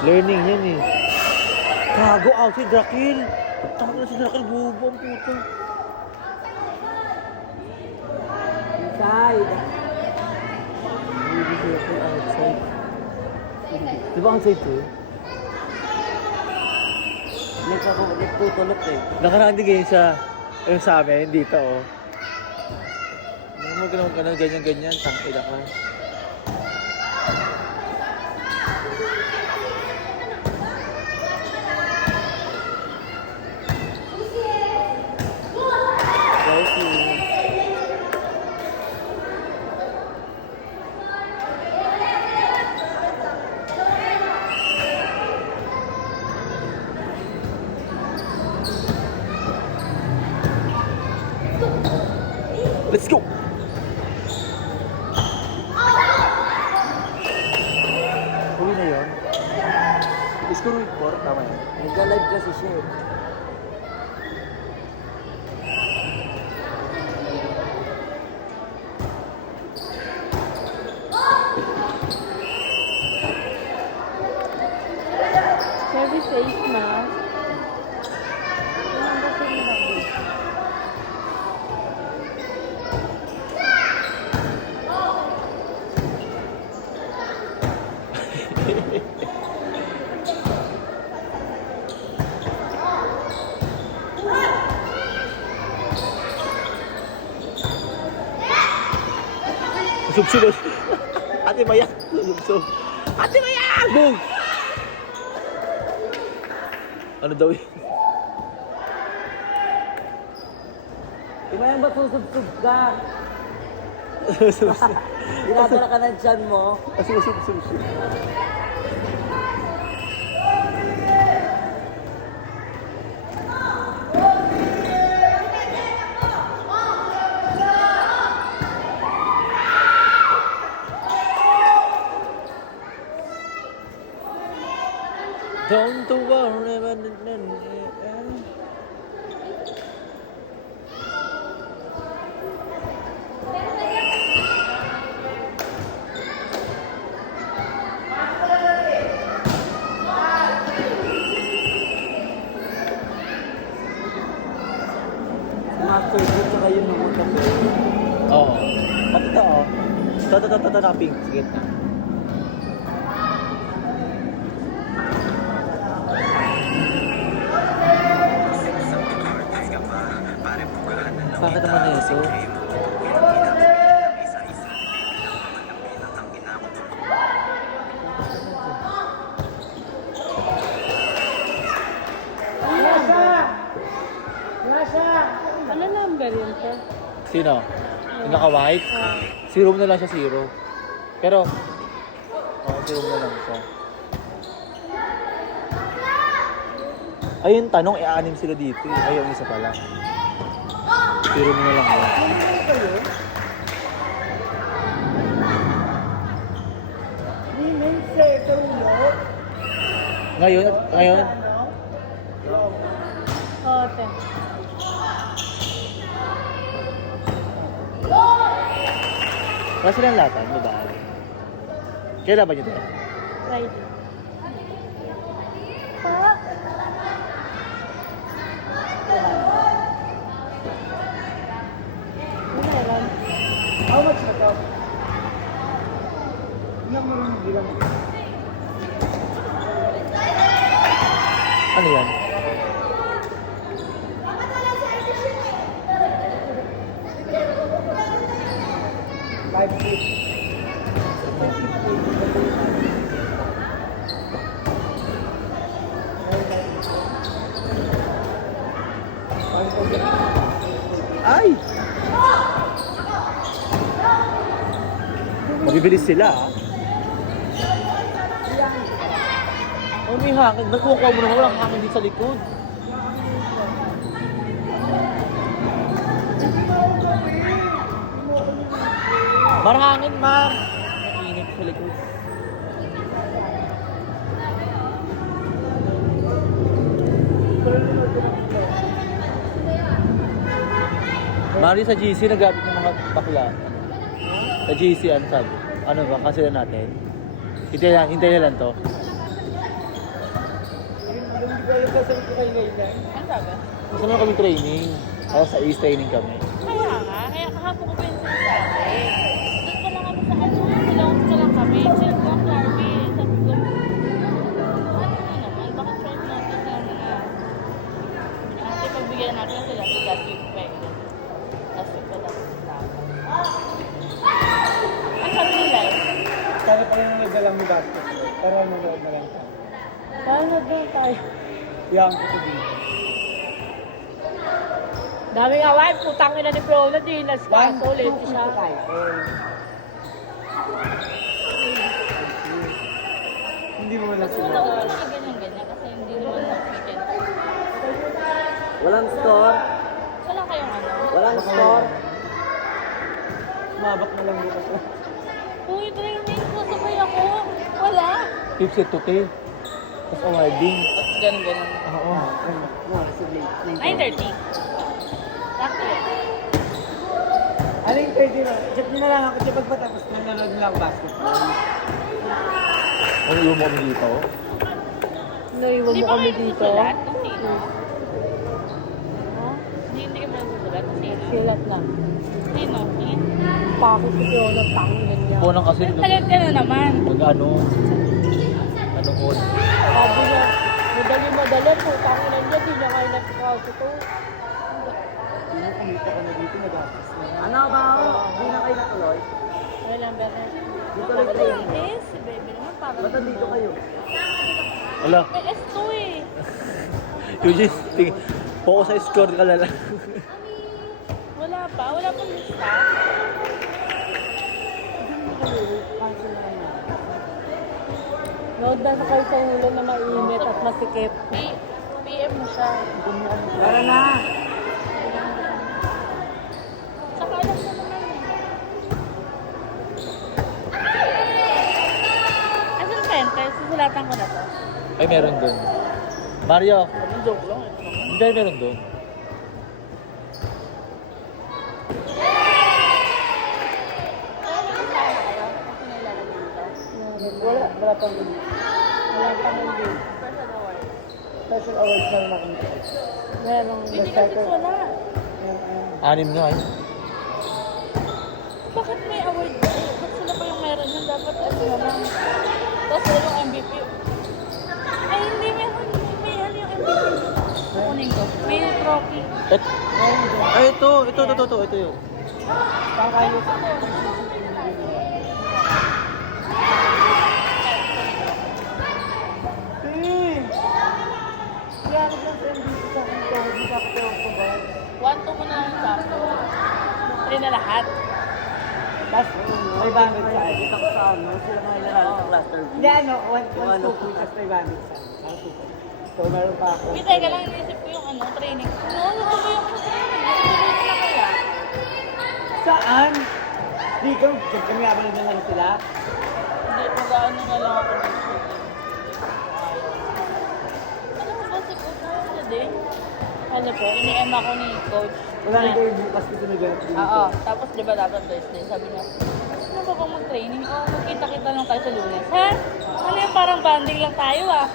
Learning yan eh. Gago, outside Drakil. Tama na si Drakil, bubo ang puto. Inside. Outside. Di ba outside to? Nagtutulot eh. Nakaraan din ganyan siya. Yung sa amin, dito oh. Magano'n ka na ganyan-ganyan, tangkil ako. Let's go! Uwi na yun. Score with 4, tama yan. Nag-live kasi siya eh. Service 8 na. Sub-sub. Ate Maya. Sub-sub. Ate Maya! Boom! Ano daw yun? Imayan ba susub-sub ka? Sub-sub. Dinadala ka ng tiyan mo. Sub-sub. Don't worry about it. Master ko tsaka yun ng mga kape. Oo. Pati ito oh. Ito na pink. Sige na. Bakit naman na ito? Ano number yun to? Sino? Yung naka-white? Zero na lang siya, zero. Pero, zero na lang siya. Ayun, tanong, i-anim sila dito. Ayun, isa pala. Zero na lang yan. Ngayon? Oo, te. Wala silang latan, babae. Kailan ba nyo ito? Friday. Meron. How much na to? Ilang mo lang bilang. Ano yan? Five feet. Ay! Mabibilis sila ah. Oh, may hangin. Nakukuha mo naman walang hangin dito sa likod. Marhangin, ma'am. Mainit sa likod. Mari sa GC, nagapit ng mga bakla. Sa GC, ano sabi? Ano ba? Kasi na natin. Hintay na lang to. Yung di ba yung kasalit ko kayo ngayon yan? Ano sabi? Gusto mo kami training. Para sa Ace training kami. Kaya nga, kaya kahapon ko pa yung sinasabi. Doon pa lang kami sa ano, silawang pa lang kami. Chill ko ang Clarby. Sabi ko, ano na naman, bakit short natin na mga. Ate, pagbigyan natin sila sa last week pa eh. Last week pa dapat dapat. Ang sabi nila eh. Sana pa rin nagdalang mo basket. Pero nanonood na lang tayo. Paano doon tayo? Yang ko dito. Dami nga wife, putang ina ni Fiona, di nas-cancel ulit siya. Hindi mo wala Mas sila. una ko na ganyan-ganyan kasi hindi naman weekend. Walang store. Wala kayong ano? Walang store. Sumabak na lang bukas. Uy, training ko, sabay ako. Wala. Tips it to Tay. Tapos awarding. Tapos ganun-ganun. Oo. Sige. 9:30. Sakto yan. Ano yung 30 na? Chat nyo na lang ako siya pagpatapos nanonood na lang basketball. Ano yung mo kami dito? Naiwan mo kami dito? Susulat kung sino? Hindi ka ba susulat kung sino? Sulat lang. Sino? Tingin? Pakit si Fiona, tangin ganyan. Punang kasi Tagal ka na naman. mag-ano. Ano ko? Sabi niya, madali-madali, putang ina niya, di niya kayo nag-scout ito. Hindi mo kumita ka na dito, nag-apas na. Ano ba? Hindi na kayo natuloy? Ay lang, pero... Dito lang kayo. Eh, si baby naman parang... Ba't nandito kayo? Wala. Eh, S2 eh. Eugene, focus sa score ka lang. Wala pa, wala pang lista. Load na kayo sa ulo na mainit at masikip. PM mo siya. Tara na! Saka alam mo naman eh. Asan pen? Kaya susulatan ko na to. Ay, meron dun. Mario, Ang joke lang, ito naman. hindi meron dun. Kaya mag-isama kayo kasi nilalagay dito. Wala pang good. Wala pa ng date. Special award. Special awards lang nakita. Merong hindi kasi wala. Anim nga eh. Bakit may award ba? Ba't sila pa yung meron yun? Dapat ano na lang. Tapos wala yung MVP. Ay, hindi meron. May ano yung MVP. Kukunin ko. May trophy. Ay, ito yun. Pangkayo. Kaya ako lang sa MVP sa akin ko, hindi ka ako ba? 1-2 mo na lang sa ako. 3 na lahat. Tapos, may bandit sa akin. Dito ko sa ano, sila mga ilan ng cluster. Hindi ano, 1-2 po, tapos may bandit sa akin. So, meron pa ako. Wait, teka lang, inisip ko yung ano, training. No, ano ba yung sa training? Gusto na kaya? Saan? Dito, dyan kami abal na lang sila. Hindi, mag-ano na lang ako ng shooting. Ano ba si Coach na din? Ano po, ini-em ako ni Coach. Wala na kayo bukas kasi nag-ganap dito. Oo, tapos di ba dapat Thursday? Sabi niya, ano ba bang mag-training? Oo, magkita-kita lang tayo sa Lunes. Ha? Ano yung parang banding lang tayo ah?